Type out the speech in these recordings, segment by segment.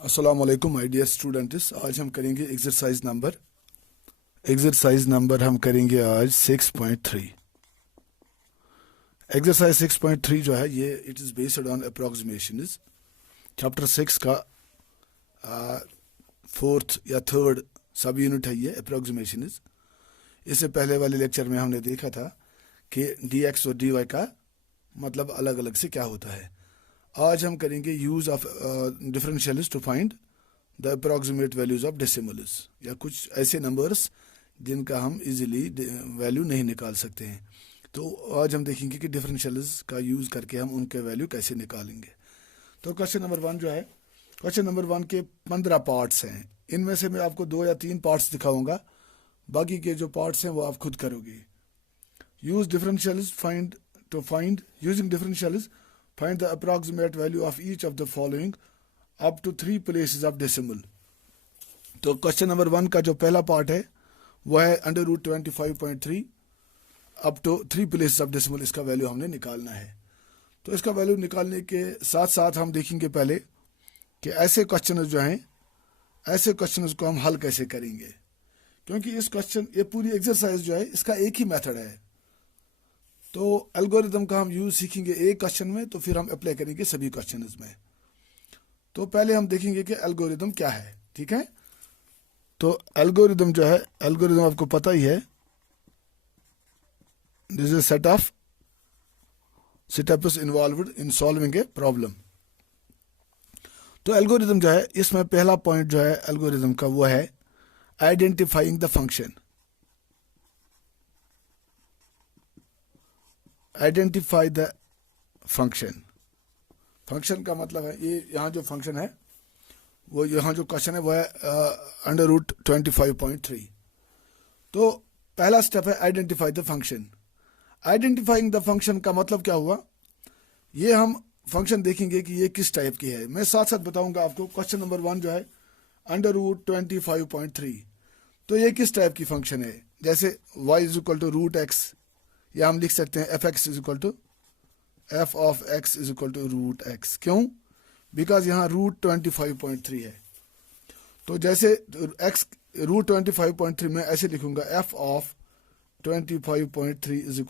अस्सलाम वालेकुम my dear students. आज हम करेंगे एक्सरसाइज नंबर हम करेंगे आज 6.3। एक्सरसाइज 6.3 जो है ये it is based on approximations. Chapter 6 का फोर्थ या थर्ड सब यूनिट है ये अप्रोक्सीमेशंस। इससे पहले वाले लेक्चर में हमने देखा था कि dx और dy का मतलब अलग अलग से क्या होता है। आज हम करेंगे use of differentials to find the approximate values of decimals, या कुछ ऐसे नंबर्स जिनका हम इजीली वैल्यू नहीं निकाल सकते हैं। तो आज हम देखेंगे कि डिफरेंशियल्स का यूज करके हम उनके वैल्यू कैसे निकालेंगे। तो क्वेश्चन नंबर 1 जो है, क्वेश्चन नंबर 1 के 15 पार्ट्स हैं। इनमें से मैं आपको 2 या 3 पार्ट्स दिखाऊंगा, बाकी के जो पार्ट्स हैं वो आप खुद करोगे। Use differentials using differentials find the approximate value of each of the following up to 3 places of decimal। तो क्वेश्चन नंबर 1 का जो पहला पार्ट है वो है √25.3 up to 3 places of decimal. इसका वैल्यू हमने निकालना है। तो इसका वैल्यू निकालने के साथ साथ हम देखेंगे पहले कि ऐसे क्वेश्चन जो हैं, ऐसे क्वेश्चन को हम हल कैसे करेंगे, क्योंकि इस क्वेश्चन ये पूरी एक्सरसाइज जो है इसका एक ही मेथड है। तो एल्गोरिदम का हम यूज सीखेंगे एक क्वेश्चन में, तो फिर हम अप्लाई करेंगे सभी क्वेश्चंस में। तो पहले हम देखेंगे कि एल्गोरिदम क्या है, ठीक है। तो एल्गोरिदम जो है, एल्गोरिदम आपको पता ही है, this is set of steps involved in solving a problem. तो एल्गोरिदम जो है इसमें पहला पॉइंट जो है एल्गोरिदम का वो है identifying the function. Identify the function. Function का मतलब है ये, यहाँ जो फंक्शन है वो, यहाँ जो क्वेश्चन है वो है √25.3। तो पहला स्टेप है identify the function. Identifying the function का मतलब क्या हुआ, ये हम फंक्शन देखेंगे कि ये किस टाइप की है। मैं साथ साथ बताऊंगा आपको। क्वेश्चन नंबर 1 जो है √25.3, तो ये किस टाइप की फंक्शन है। जैसे y = √x, या हम लिख सकते हैं f(x) = f of x = √x। क्यों? बिकॉज यहाँ √25.3 है। तो जैसे x √25.3 में ऐसे लिखूंगा f of 25.3 =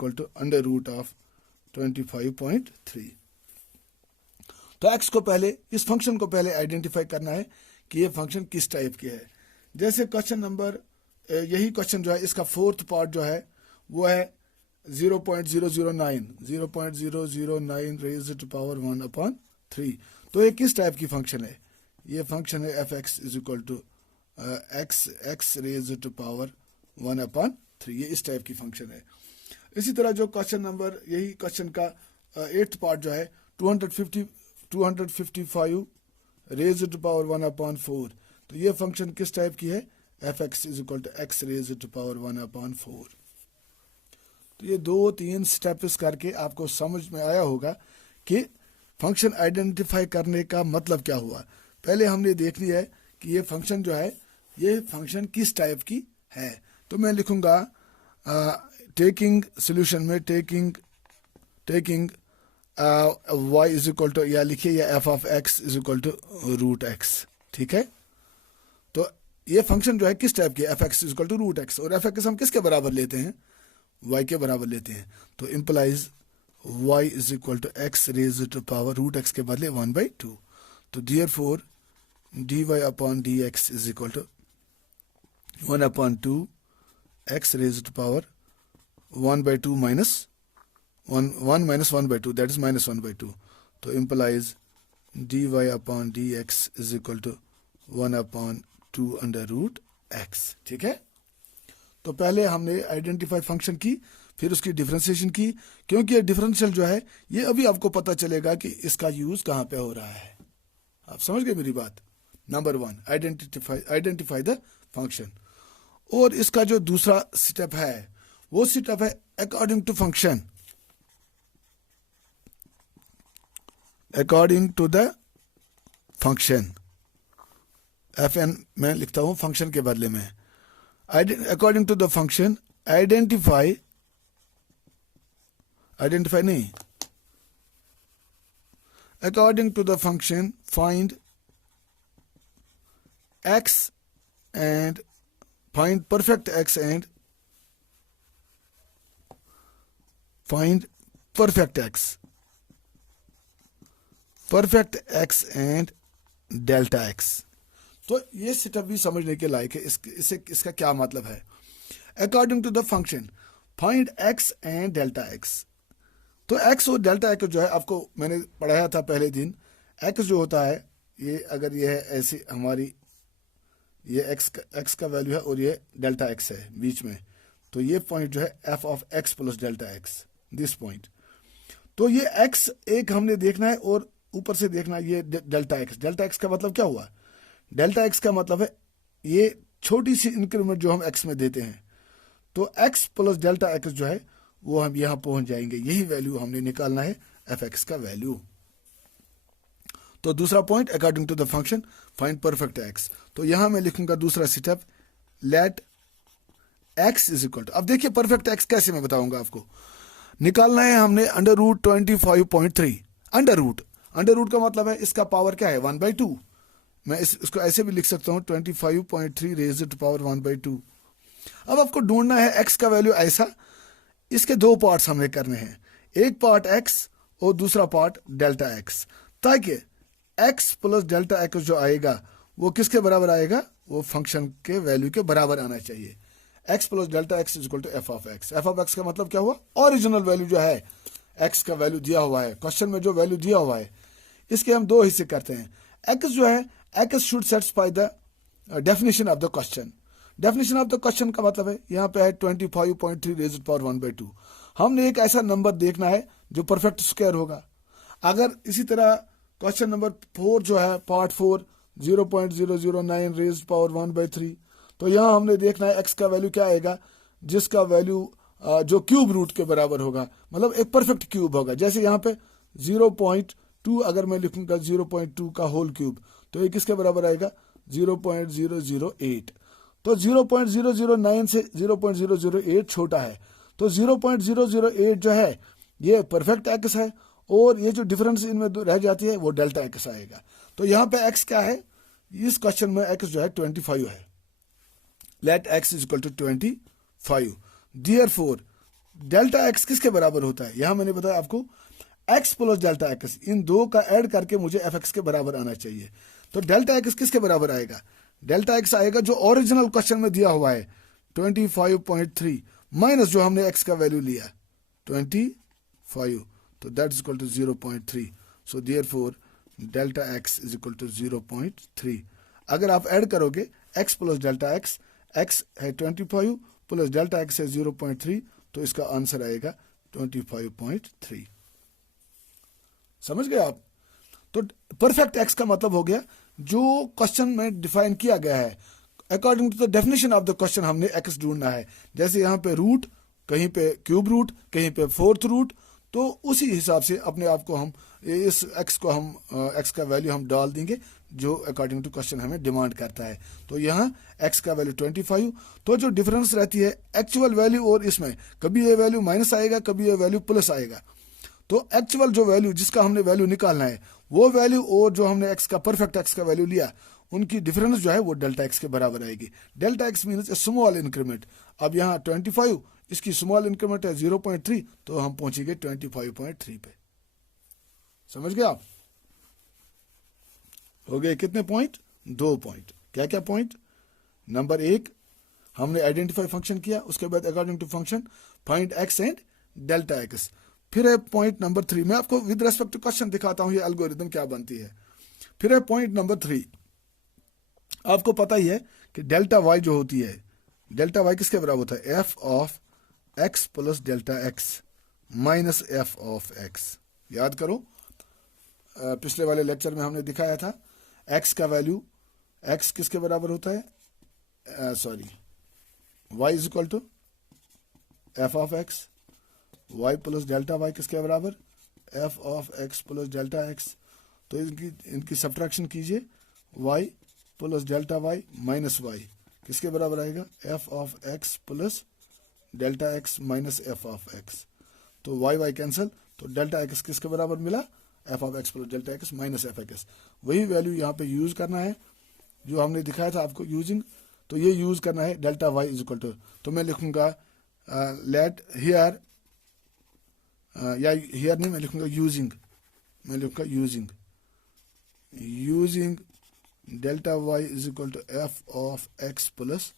√25.3। तो x को पहले, इस फंक्शन को पहले आइडेंटिफाई करना है कि ये फंक्शन किस टाइप की है। जैसे क्वेश्चन नंबर, यही क्वेश्चन जो है इसका फोर्थ पार्ट जो है वो है 0.009 raised to power 1/3। तो ये किस टाइप की फंक्शन है? ये फंक्शन है f(x) = x raised to power 1/3। ये इस टाइप की फंक्शन है। इसी तरह जो क्वेश्चन नंबर, यही क्वेश्चन का 8th पार्ट जो है 255 raised to power 1/4। तो ये फंक्शन किस टाइप की है? f(x) = x raised to power 1/4। तो ये 2-3 स्टेप्स करके आपको समझ में आया होगा कि फंक्शन आइडेंटिफाई करने का मतलब क्या हुआ। पहले हमने देख लिया है कि ये फंक्शन जो है, ये फंक्शन किस टाइप की है। तो मैं लिखूंगा टेकिंग सोल्यूशन में टेकिंग y = या लिखिए या f of x = √x, ठीक है। तो ये फंक्शन जो है किस टाइप की, f(x) = √x, और f(x) हम किसके बराबर लेते हैं? y के बराबर लेते हैं। तो implies y = x raised to power √x के बदले 1/2। तो therefore dy/dx = 1/2 x raised to power 1/2 minus 1 minus 1/2, that is -1/2। तो इम्प्लाइज dy/dx = 1/2 √x, ठीक है। तो पहले हमने आइडेंटिफाई फंक्शन की, फिर उसकी डिफरेंशिएशन की, क्योंकि ये डिफरेंशियल जो है ये अभी आपको पता चलेगा कि इसका यूज कहाँ पे हो रहा है। आप समझ गए मेरी बात। Number 1 identify the function. और इसका जो दूसरा स्टेप है वो स्टेप है according to function. According to the function, fn मैं लिखता हूं फंक्शन के बदले में। According to the function, identify नहीं, according to the function find x and find perfect x and find perfect x and delta x। तो ये setup भी समझने के लायक है। इसका क्या मतलब है? According to the function find x and delta x। तो x और डेल्टा x जो है आपको मैंने पढ़ाया था पहले दिन। x जो होता है ये अगर ये है ऐसी हमारी ये x का वैल्यू है और ये डेल्टा x है बीच में, तो ये पॉइंट जो है f of x plus delta x, this point. तो ये x एक हमने देखना है और ऊपर से देखना है ये डेल्टा x। डेल्टा x का मतलब क्या हुआ? डेल्टा x का मतलब है ये छोटी सी इंक्रीमेंट जो हम x में देते हैं। तो x प्लस डेल्टा x जो है वो हम यहां पहुंच जाएंगे। यही वैल्यू हमने निकालना है fx का वैल्यू। तो दूसरा point according to the function find perfect x। तो यहां मैं लिखूंगा दूसरा step, let x is equal to, अब देखिए परफेक्ट x कैसे मैं बताऊंगा आपको। निकालना है हमने अंडर रूट 25.3। अंडर रूट का मतलब है इसका पावर क्या है? 1/2। मैं इसको ऐसे भी लिख सकता हूं 25.3 रेज़ टू पावर 1/2। अब आपको ढूंढना है x का वैल्यू ऐसा। इसके दो पार्ट्स हमने करने हैं, एक पार्ट x और दूसरा पार्ट डेल्टा x, ताकि x प्लस डेल्टा x जो आएगा वो किसके बराबर आएगा? वो फंक्शन के वैल्यू के बराबर आना चाहिए। x plus delta x is equal to f of x। f of x का मतलब क्या हुआ? ओरिजिनल वैल्यू जो है x का वैल्यू दिया हुआ है, क्वेश्चन में जो वैल्यू दिया हुआ है इसके हम दो हिस्से करते हैं। x जो है x should satisfy the definition of the question. Definition of the question का मतलब है यहाँ पे है 25.3 रेज़ टू पावर 1/2। हमने एक ऐसा नंबर देखना है जो परफेक्ट स्क्वायर होगा। अगर इसी तरह क्वेश्चन नंबर 4 जो है पार्ट 4 0.009 रेज़ पावर 1/3, तो यहाँ हमने देखना है x का वैल्यू क्या आएगा, जिसका वैल्यू जो क्यूब रूट के बराबर होगा, मतलब एक परफेक्ट क्यूब होगा। जैसे यहाँ पे 0.2 अगर मैं लिखूंगा 0.2 का होल क्यूब, तो ये किसके बराबर आएगा? 0.008। तो 0.009 से 0.008 छोटा है, तो 0.008 जो है ये परफेक्ट x है, और ये जो डिफरेंस इनमें रह जाती है वो डेल्टा x आएगा। तो यहाँ पे x क्या है? इस क्वेश्चन में x जो है 25 है। Let x is equal to 25। Therefore delta x किसके बराबर होता है? यहां मैंने बताया आपको x प्लस डेल्टा x, इन दो का ऐड करके मुझे fx के बराबर आना चाहिए। तो डेल्टा x किसके बराबर आएगा? डेल्टा x आएगा जो ओरिजिनल क्वेश्चन में दिया हुआ है 25.3 माइनस जो हमने x का वैल्यू लिया 25, तो that is equal to 0.3। So therefore delta x is equal to 0.3। अगर आप ऐड करोगे x प्लस डेल्टा x है 25 प्लस डेल्टा x है 0.3, तो इसका आंसर आएगा 25.3। समझ गए आप? तो परफेक्ट x का मतलब हो गया जो क्वेश्चन में डिफाइन किया गया है। According to the definition of the question हमने x ढूंढना है। जैसे यहाँ पे रूट, कहीं पे क्यूब रूट, कहीं पे फोर्थ रूट, तो उसी हिसाब से अपने आप को हम इस x को हम x का वैल्यू हम डाल देंगे जो अकॉर्डिंग टू क्वेश्चन हमें डिमांड करता है। तो यहाँ x का वैल्यू 25, तो जो डिफरेंस रहती है एक्चुअल वैल्यू और इसमें, कभी ये वैल्यू माइनस आएगा, कभी ये वैल्यू प्लस आएगा। तो एक्चुअल जो वैल्यू जिसका हमने वैल्यू निकालना है वो वैल्यू और जो हमने x का परफेक्ट x का वैल्यू लिया, उनकी डिफरेंस जो है वो डेल्टा x के बराबर आएगी। डेल्टा x मीन्स ए स्मॉल इंक्रीमेंट। अब यहाँ 25, इसकी स्मॉल इंक्रीमेंट है 0.3, तो हम पहुंचेंगे 25.3 पे। समझ गए आप? हो गए कितने पॉइंट? 2 पॉइंट। क्या क्या पॉइंट? नंबर 1 हमने आइडेंटिफाई फंक्शन किया, उसके बाद according to function find x and delta x। फिर है पॉइंट नंबर 3, मैं आपको विद रेस्पेक्ट टू क्वेश्चन दिखाता हूं ये एल्गोरिथम क्या बनती है। फिर है पॉइंट नंबर 3, आपको पता ही है कि डेल्टा y जो होती है, डेल्टा y किसके बराबर होता है? f of x plus delta x minus f of x। याद करो पिछले वाले लेक्चर में हमने दिखाया था x का वैल्यू, x किसके बराबर होता है? y is equal to f of x, y plus delta y किसके बराबर? f of x plus delta x। तो इनकी सब्ट्रैक्शन कीजिए, y plus delta y minus y किसके बराबर आएगा? f of x plus delta x minus f of x। तो y cancel, तो डेल्टा x किसके बराबर मिला? f of x plus delta x minus f of x। वही वैल्यू यहाँ पे यूज करना है जो हमने दिखाया था आपको यूजिंग, तो ये यूज करना है delta Y is equal to, तो मैं लिखूंगा लेट हियर, या हियर नहीं, मैं लिखूंगा यूजिंग, मैं लिखूंगा using delta Y is equal to F of x plus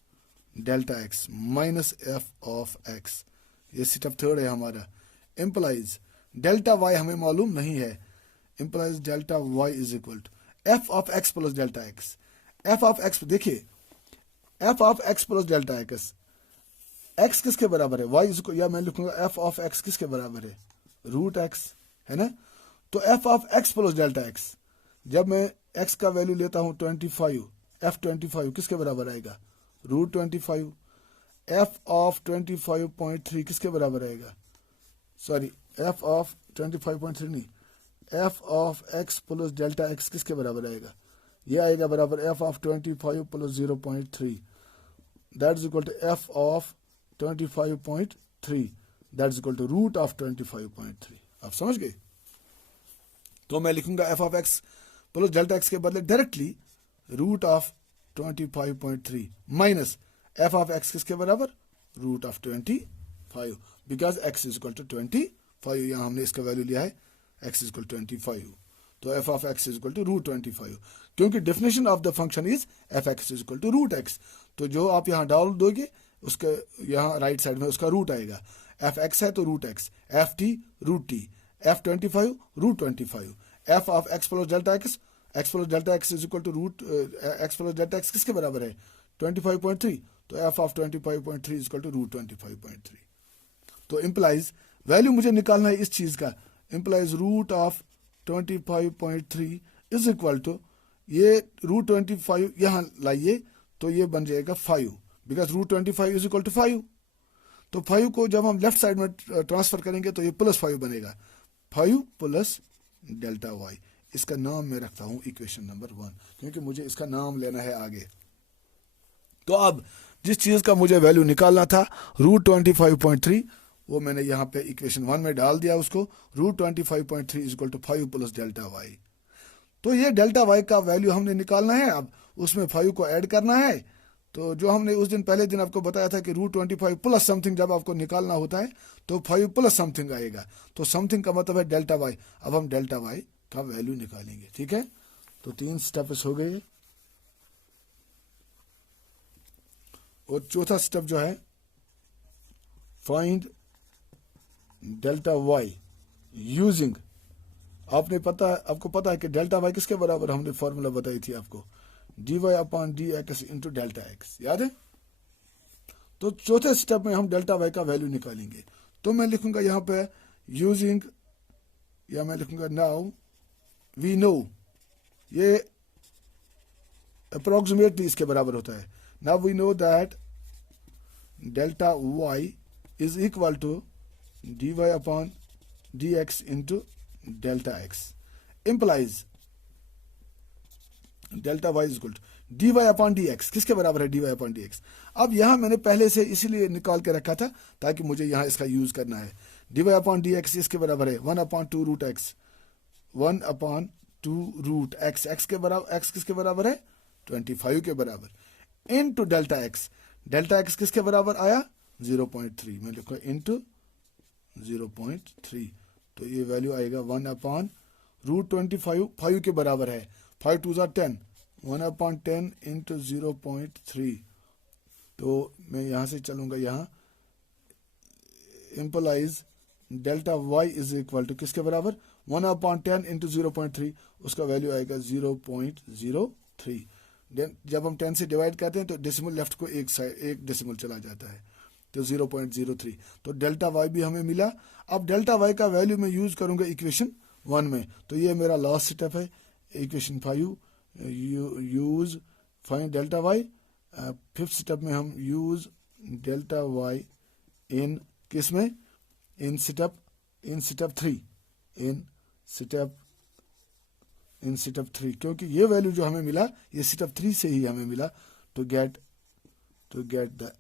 delta x minus F of X. ये स्टेप थर्ड है हमारा। इम्प्लाइज डेल्टा वाई हमें मालूम नहीं है, implies delta Y is equal to F of x plus delta X. F of X देखिए, F of x plus delta x, X किसके बराबर है, वाई इसको, या मैं लिखूंगा एफ ऑफ एक्स किसके बराबर है, रूट एक्स, है ना। तो f of x plus delta x, जब मैं एक्स का वैल्यू लेता हूं 25, एफ 25 किसके बराबर आएगा, रूट 25। एफ ऑफ 25.3 किसके बराबर आएगा, सॉरी एफ ऑफ 25.3 नहीं, f of x plus delta x किसके बराबर आएगा, ये आएगा बराबर एफ ऑफ 25 प्लस 0.3, that is equal to F of 25.3, that is equal to root of 25.3। आप समझ गए। तो मैं लिखूंगा f of x plus delta x के बदले directly root of 25.3 minus F of x किसके बराबर, root of 25, because x is equal to 25, यहां हमने इसका वैल्यू लिया है एक्स इज इक्वल 25, तो f of x is equal to root 25, क्योंकि definition of the function is f x is equal to root x. तो जो आप यहाँ डाल दोगे उसके यहाँ राइट साइड में उसका रूट आएगा, एफ एक्स है तो root x, f t root t, f 25 root 25, f of x plus delta x, x plus delta x is equal to root x plus delta x किसके बराबर है 25.3, तो f of 25.3 is equal to root 25.3। तो implies value मुझे निकालना है इस चीज का, implies root of 25.3 is equal to, ये रूट 25 यहां लाइए तो ये बन जाएगा 5, because root 25 is equal to 5, तो 5 को जब हम लेफ्ट साइड में ट्रांसफर करेंगे तो ये प्लस 5 बनेगा, 5 प्लस डेल्टा वाई। इसका नाम मैं रखता हूं इक्वेशन नंबर 1, क्योंकि मुझे इसका नाम लेना है आगे। तो अब जिस चीज का मुझे वैल्यू निकालना था रूट 25.3, वो मैंने यहाँ पे इक्वेशन 1 में डाल दिया उसको, root 25.3 is equal to 5 plus delta y. तो ये डेल्टा वाई का वैल्यू हमने निकालना है, अब उसमें 5 को ऐड करना है। तो जो हमने उस दिन पहले दिन आपको बताया था कि रूट 25 प्लस समथिंग जब आपको निकालना होता है तो 5 प्लस समथिंग आएगा, तो समथिंग का मतलब है डेल्टा वाई। अब हम डेल्टा वाई का वैल्यू निकालेंगे, ठीक है। तो 3 स्टेप्स हो गए, और चौथा स्टेप जो है फाइंड डेल्टा वाई यूजिंग, आपको पता है कि डेल्टा वाई किसके बराबर, हमने फॉर्मूला बताई थी आपको, dy upon D x into delta x, याद है। तो चौथे स्टेप में हम डेल्टा वाई का वैल्यू निकालेंगे। तो मैं लिखूंगा यहाँ पे यूजिंग, या मैं लिखूंगा नाउ वी नो, ये अप्रोक्सीमेटली इसके बराबर होता है। Now we know that delta Y is equal to dy upon D x into delta x, implies delta Y is equal to d Y upon D x, किसके बराबर है D Y upon D x. अब यहां मैंने पहले से इसीलिए निकाल के रखा था ताकि मुझे यहां इसका यूज करना है। D Y upon D X इसके बराबर है 1 upon 2 root X, 1 upon 2 root X, X के बराबर, एक्स किसके बराबर है 25 के बराबर, into delta X, delta x किसके बराबर आया 0.3, मैं लिखूंगा इंटू 0.3, तो ये वैल्यू आएगा 1 अपॉन रूट 25, 5 के बराबर है, 5 2 10, 1 अपॉन 10 इंटू 0.3। तो मैं यहां से चलूंगा, यहां implies delta Y is equal to किसके बराबर 1 अपॉन 10 इंटू 0.3, उसका वैल्यू आएगा 0.03। जब हम 10 से डिवाइड करते हैं तो डेसिमल लेफ्ट को एक डेसिमल चला जाता है, तो 0.03। तो डेल्टा वाई भी हमें मिला। अब डेल्टा वाई का वैल्यू मैं यूज करूंगा इक्वेशन 1 में, तो ये मेरा लास्ट स्टेप है। Equation 5 use find delta y, 5th step में हम यूज डेल्टा वाई इन किस में, इन स्टेप 3, इन स्टेप 3, क्योंकि ये वैल्यू जो हमें मिला ये स्टेप 3 से ही हमें मिला टू गेट द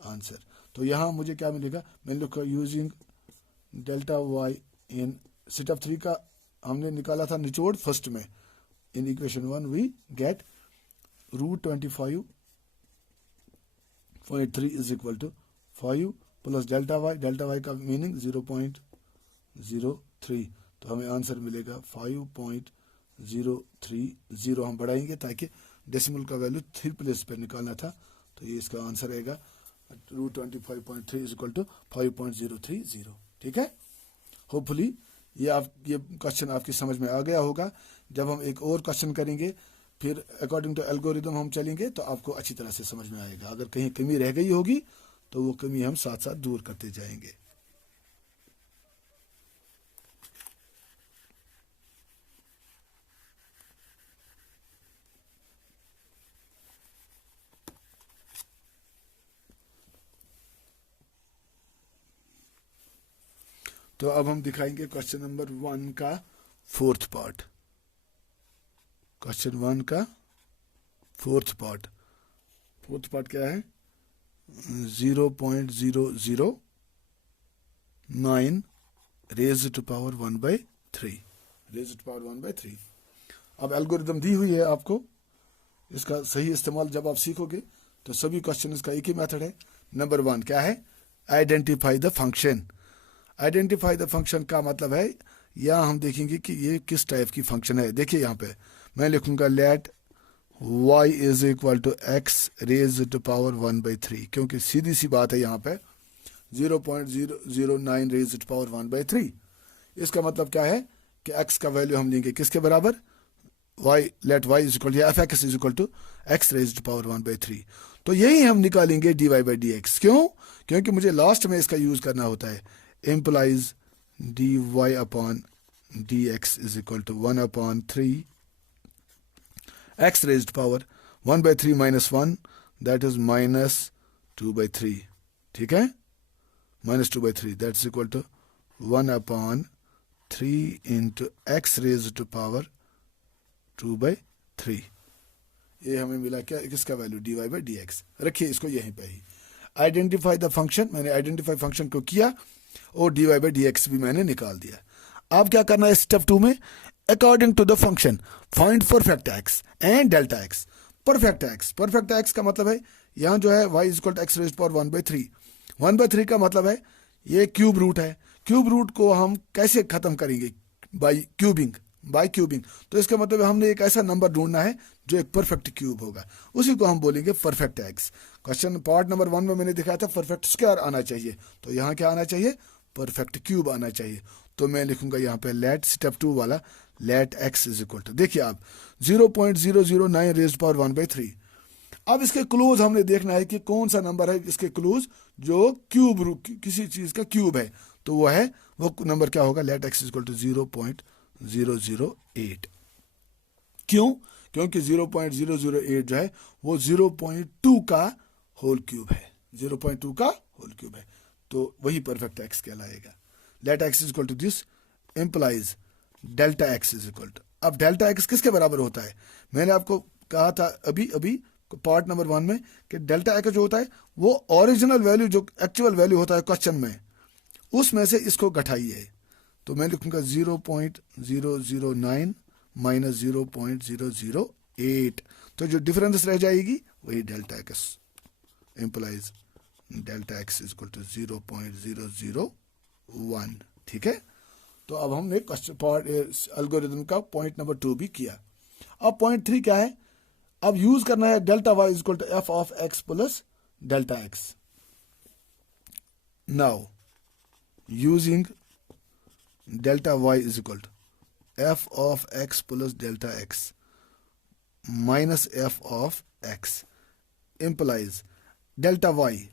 आंसर। तो यहां मुझे क्या मिलेगा, मैं लिखूंगा using delta y in step 3 का हमने निकाला था निचोड़ फर्स्ट में, in equation 1 we get root 25.3 is equal to 5 plus delta y का मीनिंग 0.03, तो हमें आंसर मिलेगा 5.030। हम बढ़ाएंगे ताकि डेसिमल का वैल्यू 3 प्लेस पर निकालना था, तो ये इसका आंसर रहेगा रूट 25.3 इज इक्वल टू 5.030। ठीक है, होपफुली ये क्वेश्चन आपकी समझ में आ गया होगा। जब हम एक और क्वेश्चन करेंगे फिर अकॉर्डिंग टू एल्गोरिदम हम चलेंगे तो आपको अच्छी तरह से समझ में आएगा। अगर कहीं कमी रह गई होगी तो वो कमी हम साथ साथ दूर करते जाएंगे। तो अब हम दिखाएंगे क्वेश्चन नंबर 1 का फोर्थ पार्ट। क्वेश्चन 1 का फोर्थ पार्ट क्या है? 0.009 रेज़ टू पावर 1/3। अब एल्गोरिदम दी हुई है आपको, इसका सही इस्तेमाल जब आप सीखोगे तो सभी क्वेश्चन का एक ही मेथड है। नंबर 1 क्या है? Identify the function. Identify the function का मतलब है यहाँ हम देखेंगे कि ये किस टाइप की फंक्शन है। देखिए यहाँ पे मैं लिखूंगा let y is equal to x raise to power 1/3, क्योंकि सीधी सी बात है यहाँ पे 0.009 रेज टू पावर 1/3। इसका मतलब क्या है कि x का वैल्यू हम लेंगे किसके बराबर? Let y is equal to f x is equal to x raise to power 1/3। तो यही हम निकालेंगे dy/dx। क्यों? क्योंकि मुझे लास्ट में इसका यूज करना होता है। implies dy upon dx is equal to 1/3 x raised to power 1/3 minus 1, that is minus 2/3। ठीक है, minus 2/3 that's equal to 1/3 into x raised to power 2/3। ये हमें मिला क्या? किसका वैल्यू? dy/dx। रखिए इसको यहीं पे ही। आइडेंटिफाई द फंक्शन, मैंने आइडेंटिफाई फंक्शन को किया और dy/dx भी मैंने निकाल दिया। अब क्या करना है स्टेप 2 में? According to the function find perfect x and delta x. Perfect x का मतलब है यहाँ जो है y equal to x raise power 1/3। 1/3 का मतलब है ये क्यूब रूट है। क्यूब रूट को हम कैसे खत्म करेंगे? By cubing. तो इसका मतलब हमने एक ऐसा नंबर ढूंढना है जो एक परफेक्ट क्यूब होगा, उसी को हम बोलेंगे perfect x. Question part number 1 में मैंने दिखाया था परफेक्ट स्क्वायर आना चाहिए, तो यहाँ क्या आना चाहिए? परफेक्ट क्यूब आना चाहिए। तो मैं लिखूंगा यहाँ पे लेट स्टेप 2 वाला let x is equal to, देखिए आप 0.009 रेज़ पावर 1/3। अब इसके क्लोज हमने देखना है कि कौन सा नंबर है इसके क्लोज जो क्यूब रूट किसी चीज का क्यूब है, तो वो नंबर क्या होगा? Let x is equal to 0.008। क्यों? क्योंकि 0.008 जो है वो 0.2 का होल क्यूब है। 0.2 का होल क्यूब है, तो वही परफेक्ट एक्स कहलाएगा। Let x is equal to this implies delta x is equal to. अब डेल्टा एक्स किसके बराबर होता है? मैंने आपको कहा था अभी पार्ट नंबर 1 में कि डेल्टा एक्स जो होता है वो ओरिजिनल वैल्यू जो एक्चुअल वैल्यू होता है क्वेश्चन में, उसमें से इसको घटाइए। तो मैं लिखूंगा 0.009 माइनस 0.008, तो जो डिफरेंस रह जाएगी वही delta x. Implies delta x is equal to 0.001। ठीक है, तो अब हमने एल्गोरिथम का पॉइंट नंबर 2 भी किया। अब पॉइंट 3 क्या है? अब यूज करना है delta Y is equal to F of x plus delta x. Now using delta Y is equal to F of x plus delta x minus F of x implies delta y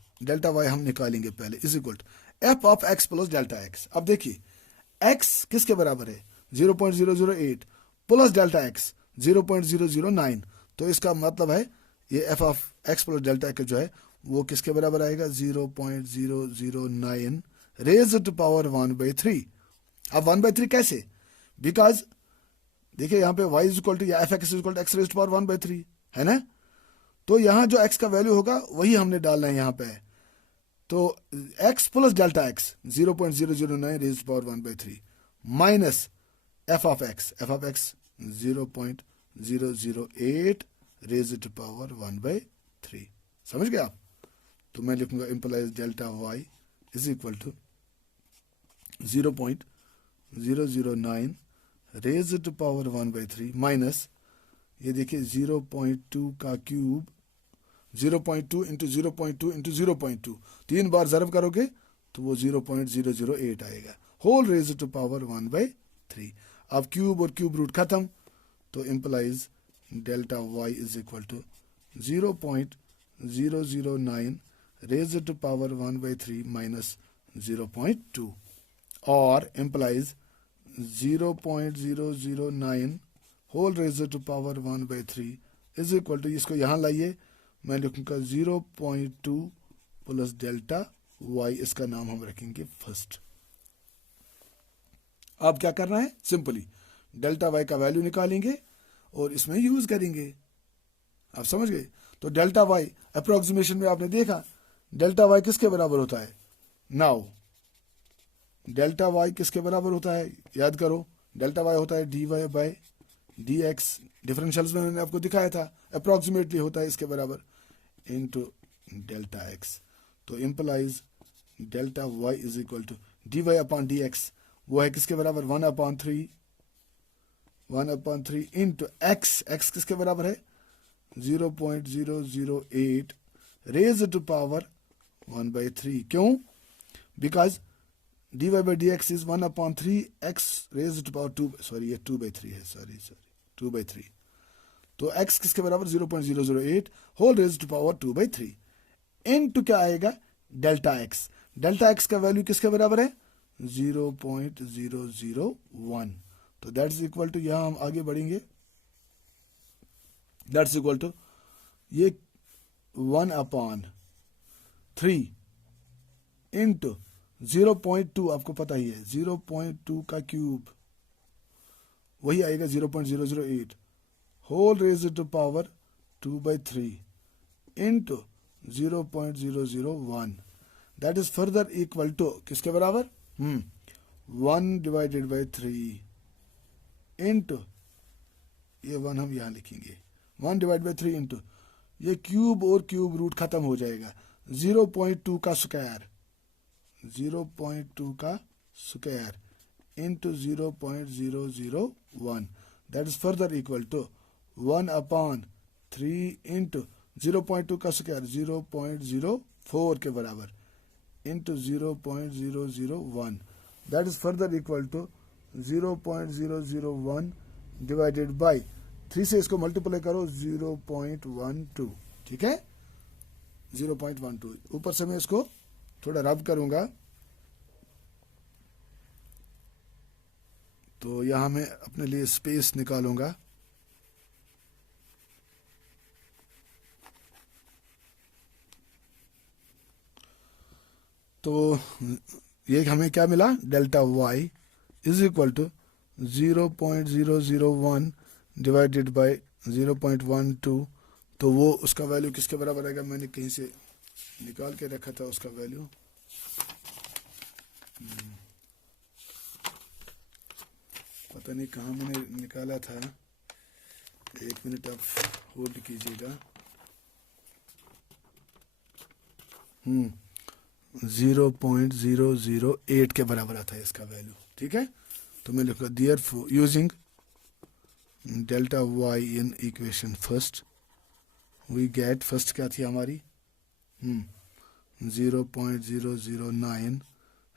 हम निकालेंगे पहले is equal to F of x plus delta x. अब देखिए x किसके बराबर है? 0.008 plus delta x 0.009, तो इसका मतलब है ये F of x plus delta x जो है वो किसके बराबर आएगा? 0.009 रेज टू पावर 1/3। अब 1/3 कैसे? बिकॉज देखिए यहाँ पे y इज इक्वल टू या f x is equal to x raise to power 1/3 है ना, तो यहाँ जो x का वैल्यू होगा वही हमने डालना है यहाँ पे। तो x plus delta x 0.009 raise to power 1/3 minus F of x 0.009 0.008 raise to power 1/3। समझ गए आप? तो मैं लिखूंगा implies delta Y is equal to 0.009 raise to power 1/3 minus, ये देखिए 0.2 का क्यूब, 0.2 इंटू 0.2 इंटू 0.2, 3 बार ज़रब करोगे तो वो 0.008 आएगा, होल रेज टू पावर 1/3। अब क्यूब और क्यूब रूट खत्म, तो implies delta Y is equal to 0.009 raise to power 1/3 minus 0.2, और implies 0.009 whole raise to power 1/3 is equal to, इसको यहाँ लाइए, मैं लिखूंगा 0.2 प्लस डेल्टा वाई, इसका नाम हम रखेंगे फर्स्ट। अब क्या करना है, सिंपली डेल्टा वाई का वैल्यू निकालेंगे और इसमें यूज करेंगे। आप समझ गए? तो डेल्टा वाई अप्रोक्सीमेशन में आपने देखा डेल्टा वाई किसके बराबर होता है। नाउ डेल्टा वाई किसके बराबर होता है, याद करो, डेल्टा वाई होता है D y by d x, differentials में मैंने आपको दिखाया था, अप्रोक्सीमेटली होता है इसके बराबर इनटू डेल्टा एक्स। तो implies delta Y is equal to d Y upon D x, वो है किसके बराबर 1/3 इंटू एक्स, एक्स किसके बराबर है 0.008 रेज टू पावर 1/3। क्यों? Because d y by d x is 1/3 x raise to power 2, sorry ये 2/3 है, सॉरी 2/3। तो x किसके बराबर 0.008 whole raise to power 2/3 into क्या आएगा डेल्टा x। डेल्टा x का वैल्यू किसके बराबर है 0.001। तो दैट्स इक्वल टू, यहां हम आगे बढ़ेंगे, दैट्स इक्वल टू ये 1/3 इंटू 0.2, आपको पता ही है 0.2 का क्यूब, वही आएगा 0.008 whole raise to power 2/3 into 0.001, that is further equal to किसके बराबर 1/3 इंटू, ये 1 हम यहां लिखेंगे, 1/3 इंटू ये क्यूब और क्यूब रूट खत्म हो जाएगा, 0.2 का स्क्वायर, 0.2 का square into 0.001, that is further equal to 1/3 into 0.2 का स्क्वायर 0.04 के बराबर into 0.001, that is further equal to 0.001 divided by 3 से इसको मल्टीप्लाई करो 0.12, ठीक है 0.12। ऊपर से मैं इसको थोड़ा रब करूंगा, तो यहां मैं अपने लिए स्पेस निकालूंगा, तो ये हमें क्या मिला, delta Y is equal to 0.001 divided by 0.12, तो वो उसका वैल्यू किसके बराबर आएगा, मैंने कहीं से निकाल के रखा था उसका वैल्यू, पता नहीं कहाँ मैंने निकाला था, 1 मिनट आप होल्ड कीजिएगा। 0.008 के बराबर आता है इसका वैल्यू, ठीक है। तो मैं लिखूंगा therefore using delta y in equation first we get, first क्या थी हमारी 0.009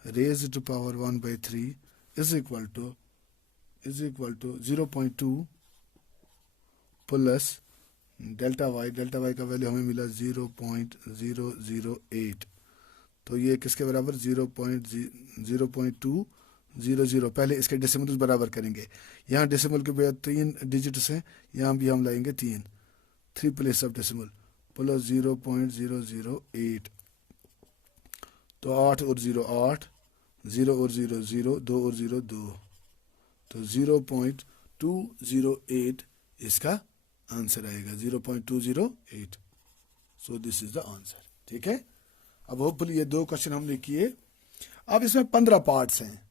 raise to power 1/3 is equal to 0.2 plus delta y का वैल्यू हमें मिला 0.008, तो ये किसके बराबर 0.200, पहले इसके डेसिमल्स बराबर करेंगे, यहाँ डेसिमल के बाद 3 डिजिट्स हैं, यहाँ भी हम लाएंगे 3 प्लेस ऑफ डेसिमल प्लस 0.008, तो 8 और 0 8, 0 और 0 0, 2 और 0 2, तो 0.208 इसका आंसर आएगा 0.208। So this is the answer, ठीक है। अब होपफुली ये 2 क्वेश्चन हमने किए। अब इसमें 15 पार्ट्स हैं,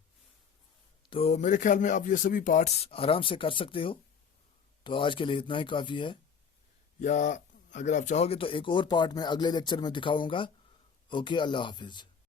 तो मेरे ख्याल में आप ये सभी पार्ट्स आराम से कर सकते हो। तो आज के लिए इतना ही काफ़ी है, या अगर आप चाहोगे तो एक और पार्ट में अगले लेक्चर में दिखाऊंगा। ओके, अल्लाह हाफिज़।